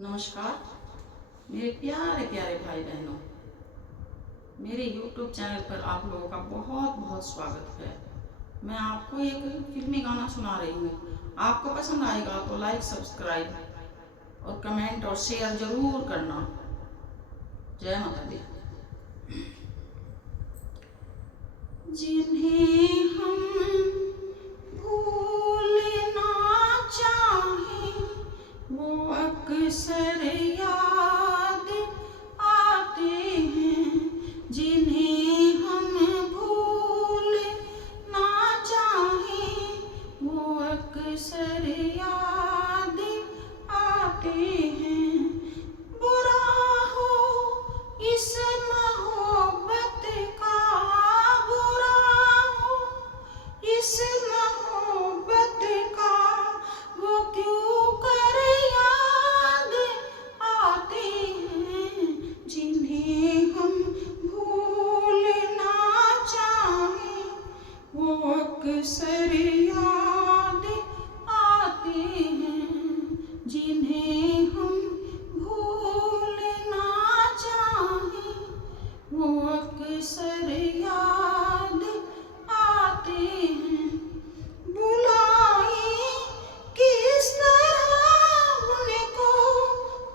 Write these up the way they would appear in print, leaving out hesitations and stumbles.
नमस्कार मेरे प्यारे प्यारे भाई बहनों, मेरे YouTube चैनल पर आप लोगों का बहुत बहुत स्वागत है। मैं आपको एक फिल्मी गाना सुना रही हूँ। आपको पसंद आएगा तो लाइक, सब्सक्राइब और कमेंट और शेयर जरूर करना। जय माता दी। जिन्हें हम भूलना चाहें वो अक्सर याद आते हैं। जिन्हें हम भूलना चाहें वो अक्सर याद आते हैं। बुरा हो इस मोहब्बत का, बुरा हो इस मोहब्बत का, वो क्यों कर याद आते हैं। जिन्हें हम भूलना चाहें वो अक्सर याद आते हैं। जिन्हें हम भूलना चाहें वो अक्सर याद आते हैं। बुलाए किस तरह उनको,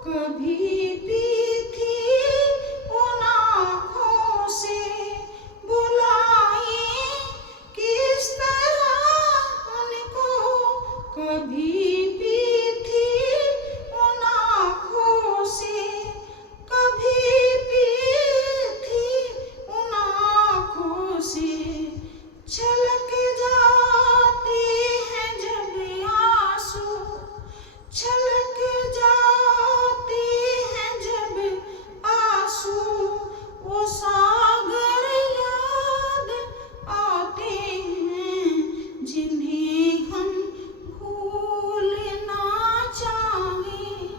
कभी भी थी उन आँखों से। बुलाए किस तरह उनको, कभी भी थी उन आँखों से। कभी भी थी उन आँखों से। छलक जाते हैं जब आंसू, छलक जाते हैं जब आंसू, वो सागर याद आते हैं। जिन्हें हम भूलना चाहें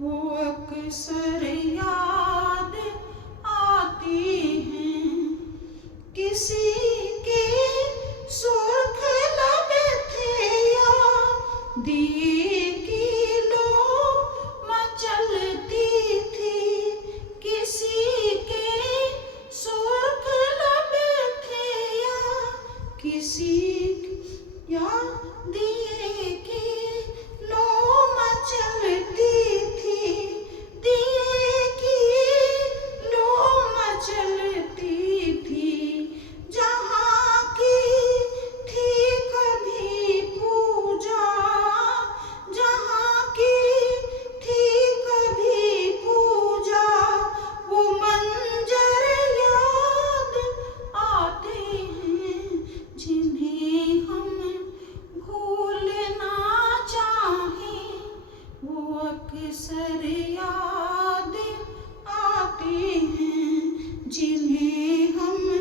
वो अक्सर याद आते हैं। किसी के सुर्ख लब थे या दिए की लो मचलती थी। किसी के सुर्ख लब थे या किसी या दिए की लो मचलती थी। दिए की लो मचलती थी। जहाँ की थी कभी पूजा, जहाँ की थी कभी पूजा, वो मंजर याद आते हैं। जिन्हें हम भूलना चाहें वो अक्सर याद आते हैं। जिन्हें हम